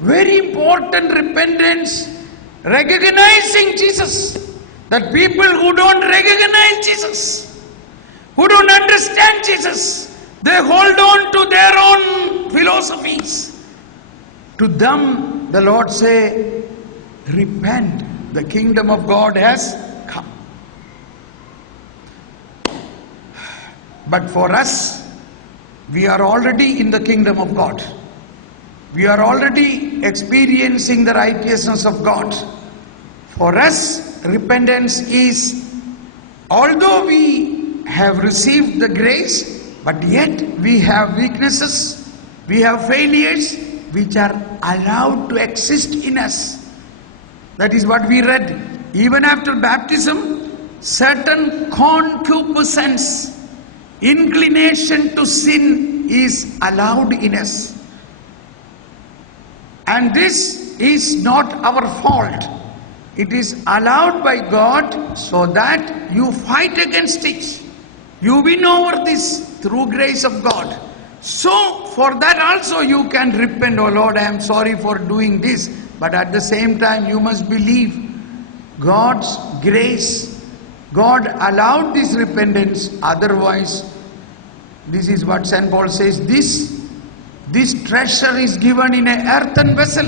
Very important repentance, recognizing Jesus. That people who don't recognize Jesus, who don't understand Jesus, they hold on to their own philosophies. To them, the Lord say, repent, the kingdom of God has come. But for us, we are already in the kingdom of God. We are already experiencing the righteousness of God. For us, repentance is, although we have received the grace, but yet we have weaknesses, we have failures, which are allowed to exist in us. That is what we read. Even after baptism, certain concupiscence, inclination to sin is allowed in us. And this is not our fault. It is allowed by God so that you fight against it. You win over this through grace of God. So for that also you can repent, oh Lord, I am sorry for doing this. But at the same time you must believe God's grace. God allowed this repentance, otherwise, this is what St. Paul says, this treasure is given in an earthen vessel.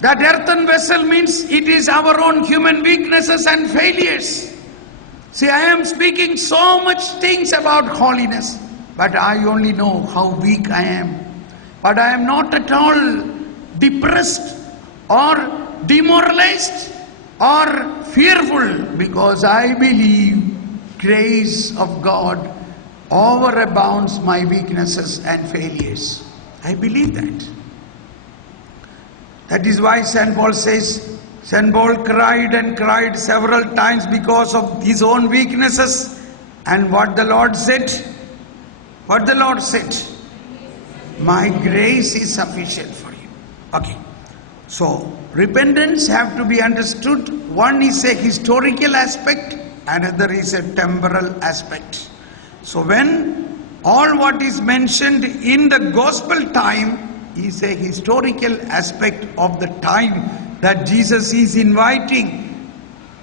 That earthen vessel means it is our own human weaknesses and failures. See, I am speaking so much things about holiness, but I only know how weak I am. But I am not at all depressed or demoralized or fearful, because I believe grace of God overabounds my weaknesses and failures. I believe that. That is why St. Paul says, St. Paul cried and cried several times because of his own weaknesses. And what the Lord said? What the Lord said? My grace is sufficient for you. Okay. So, repentance have to be understood. One is a historical aspect, another is a temporal aspect. So when all what is mentioned in the gospel time is a historical aspect of the time that Jesus is inviting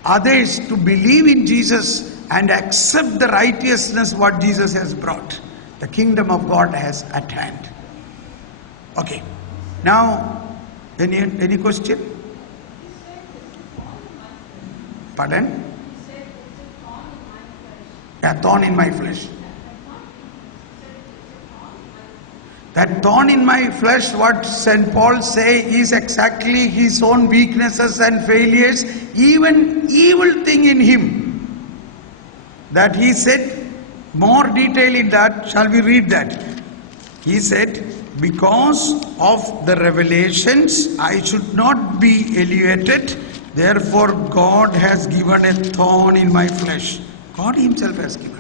others to believe in Jesus and accept the righteousness what Jesus has brought. The kingdom of God has at hand. Okay. Now, any question? Pardon? A thorn in my flesh. That thorn in my flesh, what St. Paul say, is exactly his own weaknesses and failures, even evil thing in him. That he said, more detail in that, shall we read that? He said, because of the revelations, I should not be elevated, therefore God has given a thorn in my flesh. God himself has given.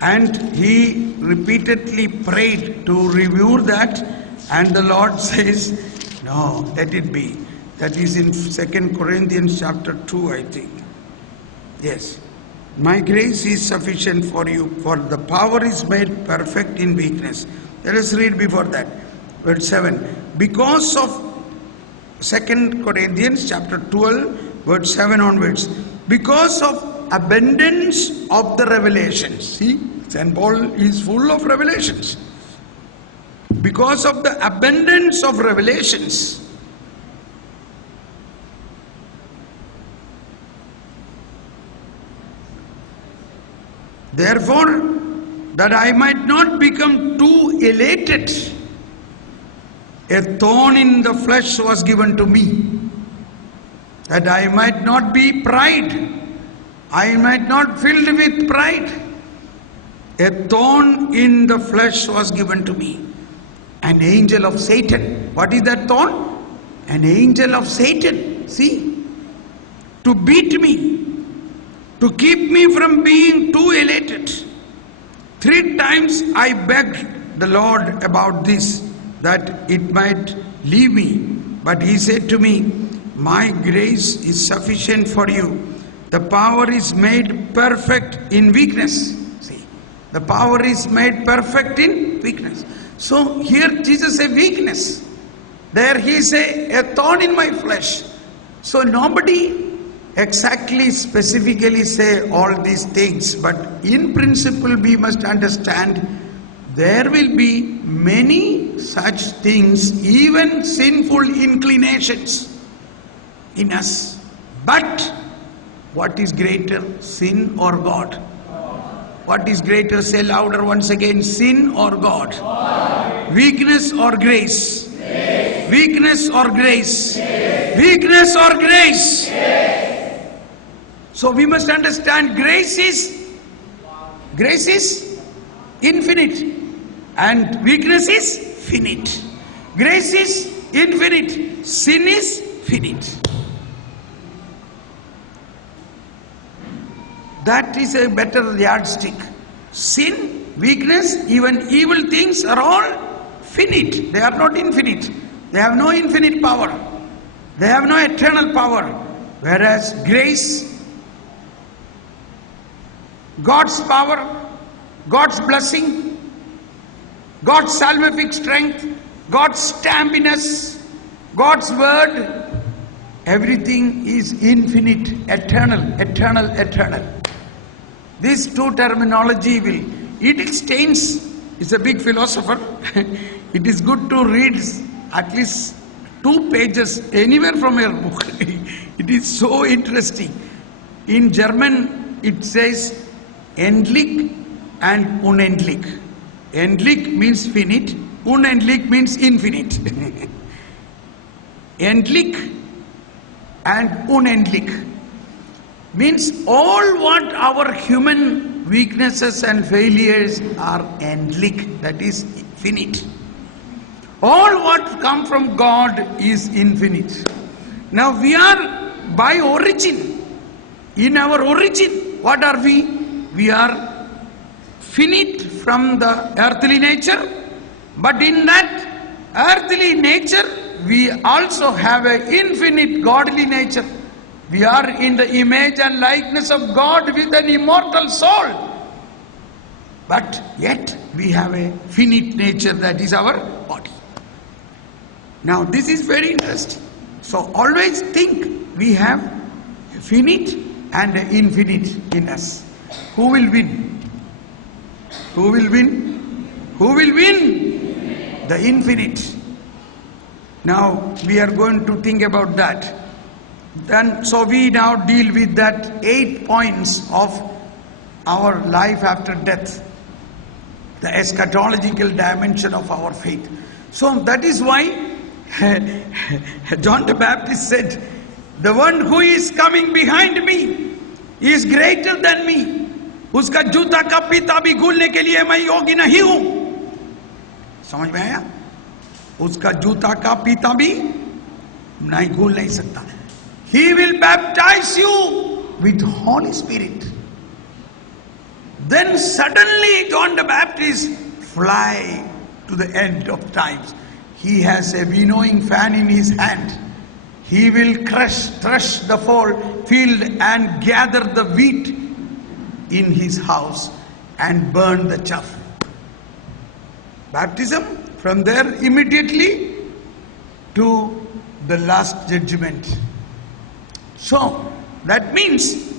And he repeatedly prayed to review that, and the Lord says, no, let it be. That is in 2 Corinthians chapter 2, I think. Yes. My grace is sufficient for you, for the power is made perfect in weakness. Let us read before that. Verse 7. Because of 2 Corinthians chapter 12, verse 7 onwards. Because of abundance of the revelations. See, St. Paul is full of revelations. Because of the abundance of revelations, therefore, that I might not become too elated, a thorn in the flesh was given to me, that I might not be pride, I might not filled with pride. A thorn in the flesh was given to me. An angel of Satan. What is that thorn? An angel of Satan. See? To beat me. To keep me from being too elated. 3 times I begged the Lord about this, that it might leave me. But he said to me, my grace is sufficient for you. The power is made perfect in weakness. See, the power is made perfect in weakness. So here Jesus says weakness. There he say, a thorn in my flesh. So nobody exactly specifically say all these things, but in principle we must understand there will be many such things, even sinful inclinations in us. But what is greater, sin or God? What is greater? Say louder once again, sin or God? Weakness or grace? Weakness or grace? Weakness or grace? So we must understand grace is infinite and weakness is finite. Grace is infinite, sin is finite. That is a better yardstick. Sin, weakness, even evil things are all finite. They are not infinite. They have no infinite power. They have no eternal power. Whereas grace, God's power, God's blessing, God's salvific strength, God's stamp in us, God's word, everything is infinite, eternal, eternal, eternal. These two terminology it extends. It's a big philosopher. It is good to read at least 2 pages anywhere from your book. It is so interesting. In German it says endlich and unendlich. Endlich means finite, unendlich means infinite. Endlich and unendlich means all what our human weaknesses and failures are endlich, that is finite. All what come from God is infinite. Now we are by origin, in our origin, what are we? We are finite from the earthly nature, but in that earthly nature we also have an infinite godly nature. We are in the image and likeness of God with an immortal soul. But yet we have a finite nature, that is our body. Now this is very interesting. So always think we have a finite and an infinite in us. Who will win? Who will win? Who will win? The infinite. Now we are going to think about that. Then, so we now deal with that 8 points of our life after death, the eschatological dimension of our faith. So that is why John the Baptist said, the one who is coming behind me is greater than me. उसका जूता का फीता भी गूलने के लिए मैं योग्य नहीं हूं. समझ में आया? उसका जूता का फीता भी नहीं गूल नहीं सकता. He will baptize you with Holy Spirit. Then suddenly John the Baptist fly to the end of times. He has a winnowing fan in his hand. He will thresh the field and gather the wheat in his house and burn the chaff. Baptism, from there immediately to the last judgment. So that means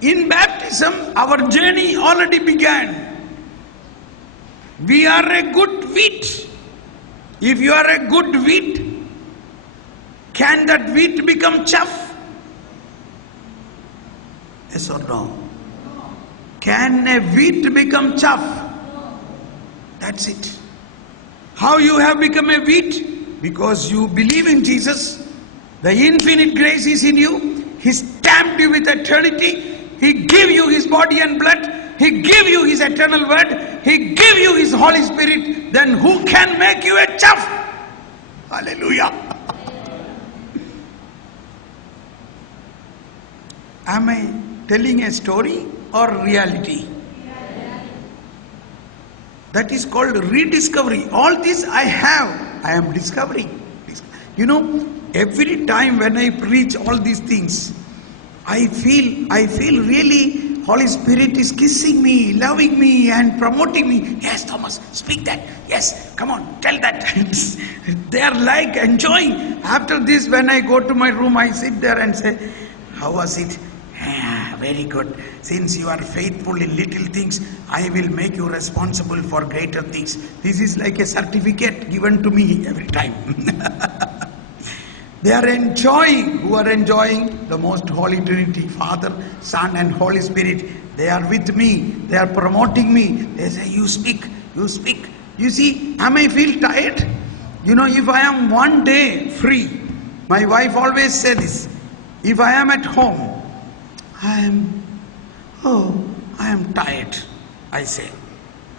in baptism our journey already began. We are a good wheat. If you are a good wheat, can that wheat become chaff? Yes or no? Can a wheat become chaff? That's it. How you have become a wheat? Because you believe in Jesus. The infinite grace is in you. He stamped you with eternity. He gave you His body and blood. He gave you His eternal word. He gave you His Holy Spirit. Then who can make you a chaff? Hallelujah. Am I telling a story or reality? That is called rediscovery. All this I am discovering. You know, every time when I preach all these things, I feel really Holy Spirit is kissing me, loving me and promoting me. Yes, Thomas, speak that. Yes, come on, tell that. They are like enjoying. After this, when I go to my room, I sit there and say, how was it? Ah, very good. Since you are faithful in little things, I will make you responsible for greater things. This is like a certificate given to me every time. They are enjoying. Who are enjoying? The most holy Trinity, Father, Son and Holy Spirit. They are with me. They are promoting me. They say, you speak, you speak. You see, I may feel tired. You know, if I am one day free, my wife always says this, if I am at home, I am tired, I say.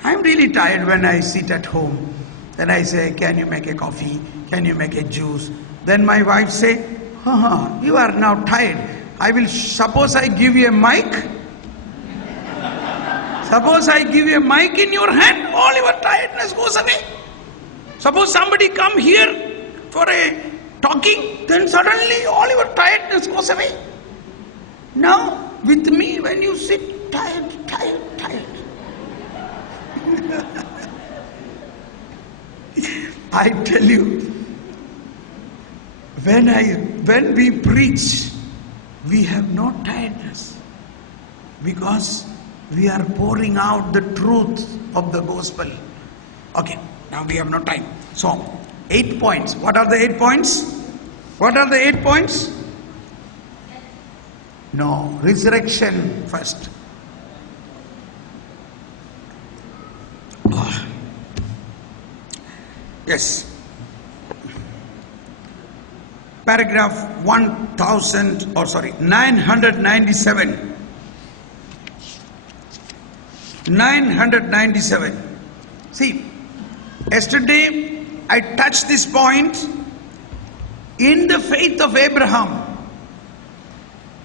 I am really tired when I sit at home. Then I say, can you make a coffee? Can you make a juice? Then my wife say, you are now tired. Suppose I give you a mic. Suppose I give you a mic in your hand, all your tiredness goes away. Suppose somebody come here for a talking, then suddenly all your tiredness goes away. Now, with me, when you sit tired. I tell you, when we preach, we have no tiredness because we are pouring out the truth of the gospel. Okay, now we have no time. So, 8 points. What are the 8 points? What are the 8 points? No, resurrection first. Oh. Yes. Paragraph 997. 997. See, yesterday I touched this point in the faith of Abraham.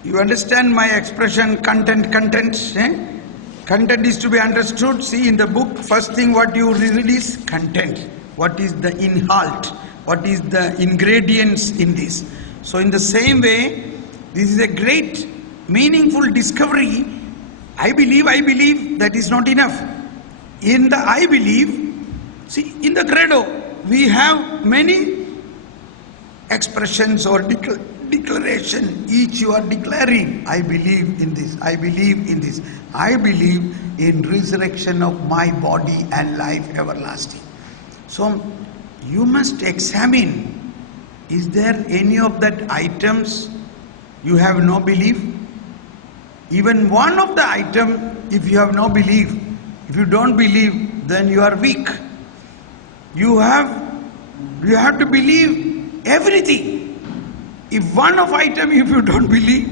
You understand my expression content? Eh? Content is to be understood. See, in the book, first thing what you read is content. What is the inhalt? What is the ingredients in this? So in the same way, this is a great meaningful discovery. I believe that is not enough. In the I believe, see, in the credo, we have many expressions or declaration. Each you are declaring, I believe in this, I believe in this. I believe in resurrection of my body and life everlasting. So, you must examine, is there any of that items you have no belief? Even one of the item, if you have no belief, if you don't believe, then you are weak. You have to believe everything. If one of item, if you don't believe,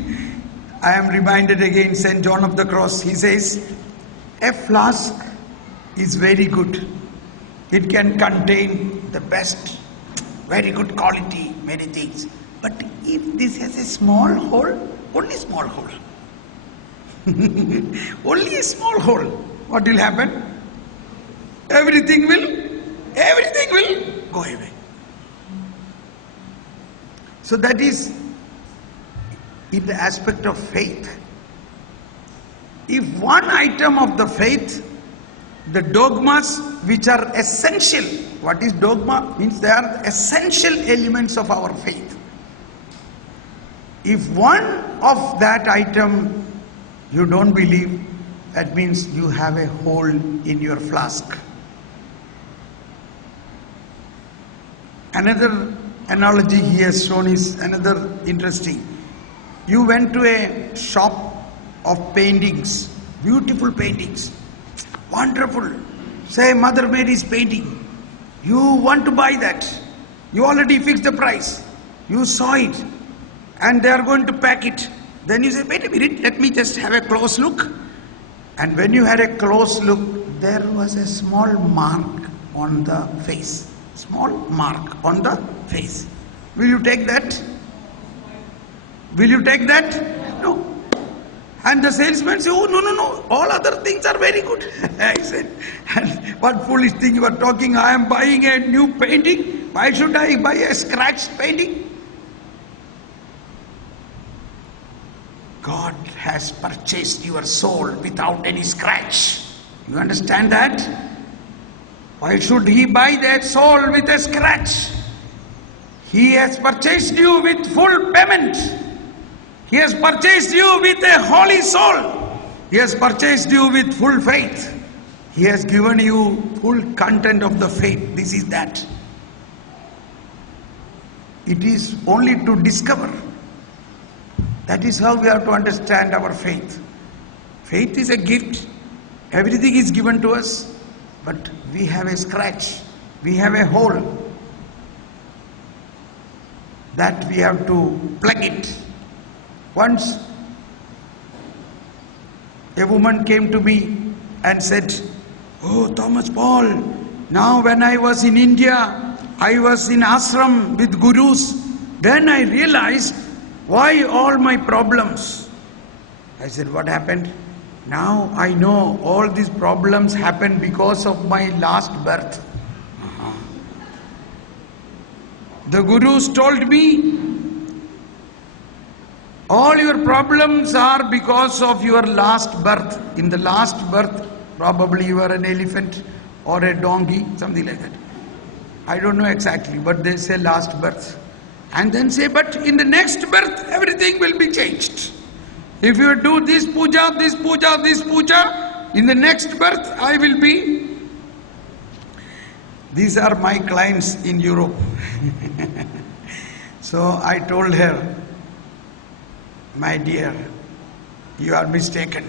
I am reminded again St. John of the Cross, he says, a flask is very good. It can contain the best, very good quality, many things. But if this has a small hole, only small hole, only a small hole, what will happen? Everything will go away. So that is in the aspect of faith. If one item of the faith, the dogmas which are essential, what is dogma? Means they are essential elements of our faith. If one of that item you don't believe, that means you have a hole in your flask. Another analogy he has shown is another interesting. You went to a shop of paintings, beautiful paintings, wonderful, say Mother Mary's painting. You want to buy that. You already fixed the price. You saw it and they are going to pack it. Then you say, wait a minute, let me just have a close look. And when you had a close look, there was a small mark on the face. Small mark on the face. Will you take that? Will you take that? No. And the salesman said, oh, no, all other things are very good. I said, and what foolish thing you are talking, I am buying a new painting. Why should I buy a scratched painting? God has purchased your soul without any scratch. You understand that? Why should He buy that soul with a scratch? He has purchased you with full payment. He has purchased you with a holy soul. He has purchased you with full faith. He has given you full content of the faith. This is that. It is only to discover. That is how we have to understand our faith. Faith is a gift. Everything is given to us. But we have a scratch. We have a hole. That we have to plug it. Once a woman came to me and said, "Oh, Thomas Paul, now when I was in India, I was in ashram with gurus. Then I realized why all my problems." I said, "What happened?" "Now I know all these problems happened because of my last birth." The gurus told me, all your problems are because of your last birth. In the last birth, probably you are an elephant or a donkey, something like that. I don't know exactly, but they say last birth. And then say, but in the next birth, everything will be changed. If you do this puja, this puja, this puja, in the next birth, I will be. These are my clients in Europe. So I told her, "My dear, you are mistaken.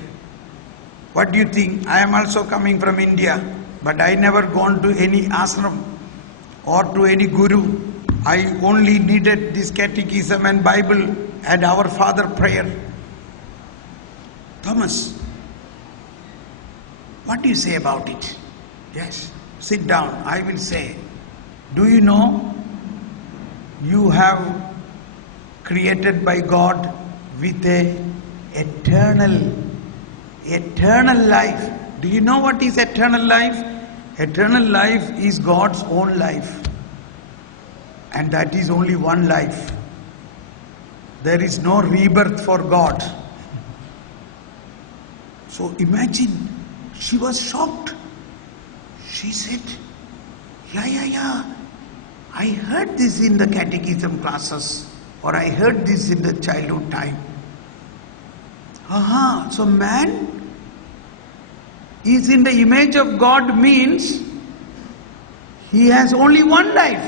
What do you think? I am also coming from India, but I never gone to any ashram or to any guru. I only needed this catechism and Bible and our Father prayer." "Thomas, what do you say about it?" "Yes, sit down, I will say. Do you know you have created by God with a eternal life. Do you know what is eternal life? Eternal life is God's own life. And that is only one life. There is no rebirth for God." So imagine, she was shocked. She said, yeah. I heard this in the catechism classes, or I heard this in the childhood time. So man is in the image of God means he has only one life.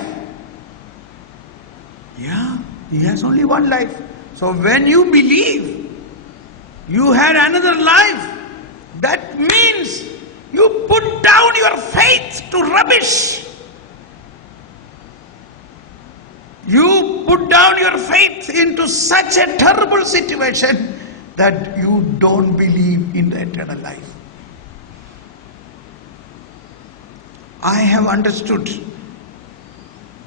Yeah, he has only one life. So when you believe you had another life, that means you put down your faith to rubbish. You put down your faith into such a terrible situation that you don't believe in the eternal life. I have understood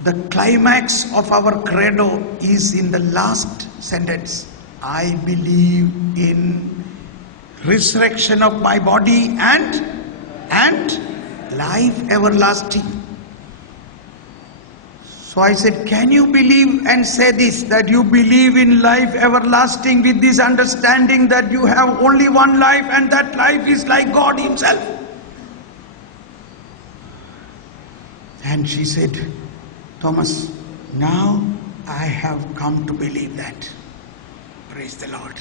the climax of our credo is in the last sentence. I believe in resurrection of my body and life everlasting. So I said, can you believe and say this, that you believe in life everlasting with this understanding that you have only one life and that life is like God Himself? And she said, Thomas, now I have come to believe that. Praise the Lord.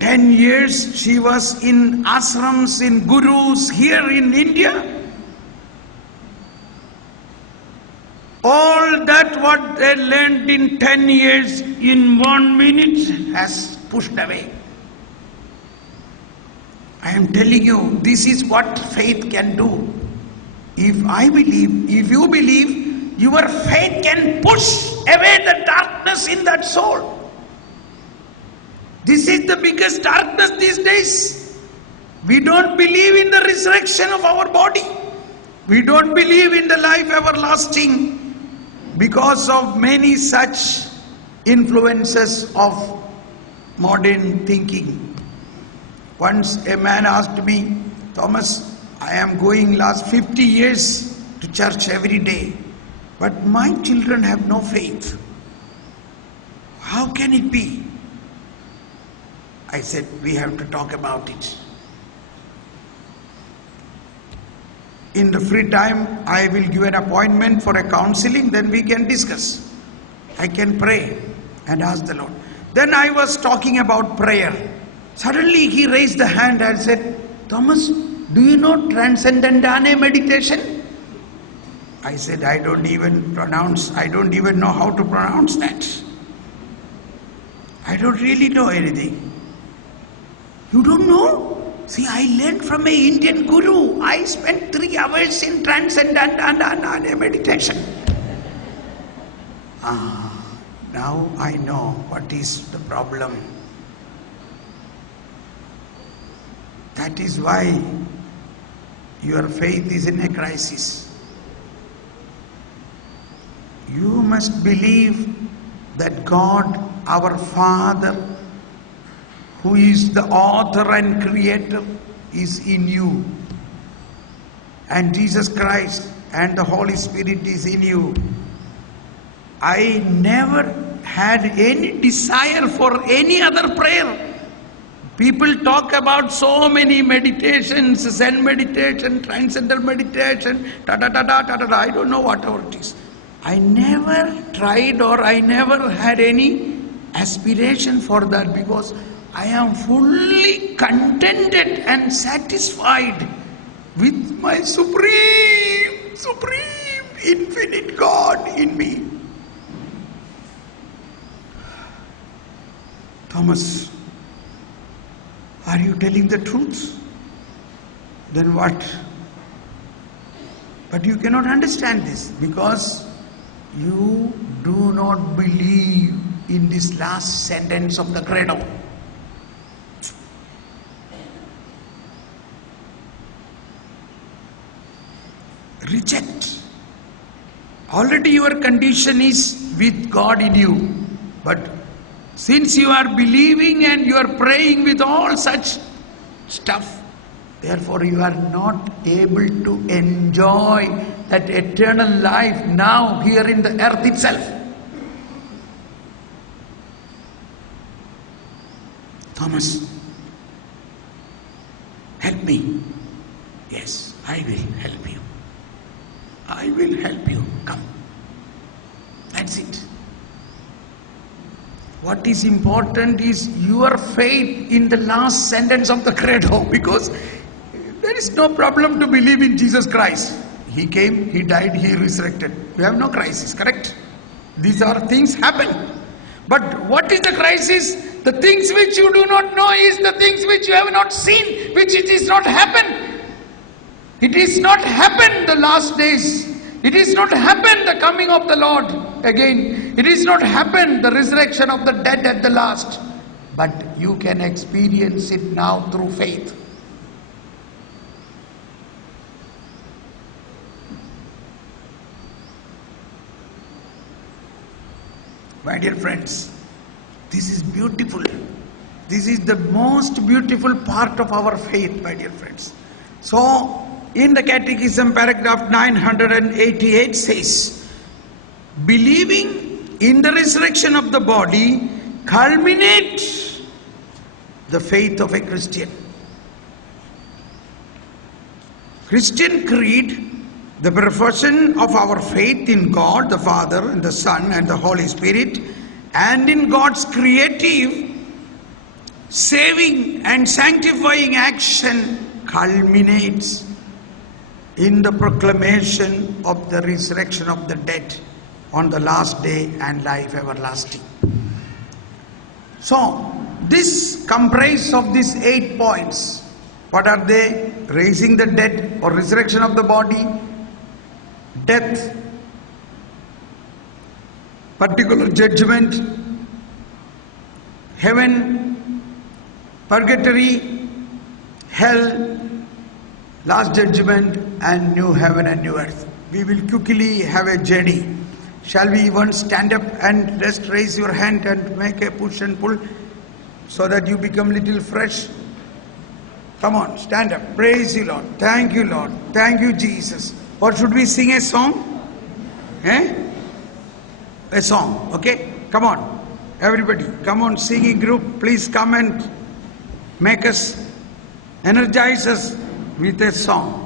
10 years she was in ashrams, in gurus here in India. All that what they learned in 10 years, in 1 minute, has pushed away. I am telling you, this is what faith can do. If I believe, if you believe, your faith can push away the darkness in that soul. This is the biggest darkness these days. We don't believe in the resurrection of our body. We don't believe in the life everlasting because of many such influences of modern thinking. Once a man asked me, Thomas, I am going last 50 years to church every day, but my children have no faith. How can it be? I said, we have to talk about it. In the free time, I will give an appointment for a counseling, then we can discuss. I can pray and ask the Lord. Then I was talking about prayer. Suddenly he raised the hand and said, Thomas, do you know Transcendentale meditation? I said, I don't even know how to pronounce that. I don't really know anything. You don't know? See, I learned from an Indian guru. I spent 3 hours in Transcendentale meditation. Now I know what is the problem. That is why your faith is in a crisis. You must believe that God, our Father, who is the author and creator, is in you. And Jesus Christ and the Holy Spirit is in you. I never had any desire for any other prayer. People talk about so many meditations, Zen meditation, transcendental meditation, I don't know whatever it is. I never tried or I never had any aspiration for that, because I am fully contented and satisfied with my supreme, infinite God in me. Thomas, are you telling the truth? Then what? But you cannot understand this because you do not believe in this last sentence of the Credo. Reject. Already your condition is with God in you. But since you are believing and you are praying with all such stuff, therefore you are not able to enjoy that eternal life now here in the earth itself. Thomas, help me. Yes, I will help you. I will help you. Come. That's it. What is important is your faith in the last sentence of the Credo, because there is no problem to believe in Jesus Christ. He came, He died, He resurrected. You have no crisis, correct? These are things happen. But what is the crisis? The things which you do not know is the things which you have not seen, which it is not happened. It is not happened the last days. It is not happened the coming of the Lord again. It is not happened the resurrection of the dead at the last. But you can experience it now through faith. My dear friends, this is beautiful. This is the most beautiful part of our faith, my dear friends. So, in the Catechism, paragraph 988 says, believing in the resurrection of the body culminates the faith of a Christian. Christian creed, the profession of our faith in God, the Father, and the Son, and the Holy Spirit, and in God's creative, saving and sanctifying action culminates in the proclamation of the resurrection of the dead on the last day and life everlasting. So, this comprises of these 8 points. What are they? Raising the dead or resurrection of the body, death, particular judgment, heaven, purgatory, hell, last judgment, and new heaven and new earth. We will quickly have a journey. Shall we once stand up and just raise your hand and make a push and pull so that you become little fresh? Come on, stand up. Praise you, Lord. Thank you, Lord. Thank you, Jesus. Or should we sing a song? A song, okay? Come on. Everybody, come on, singing group, please come and make us, energize us with a song.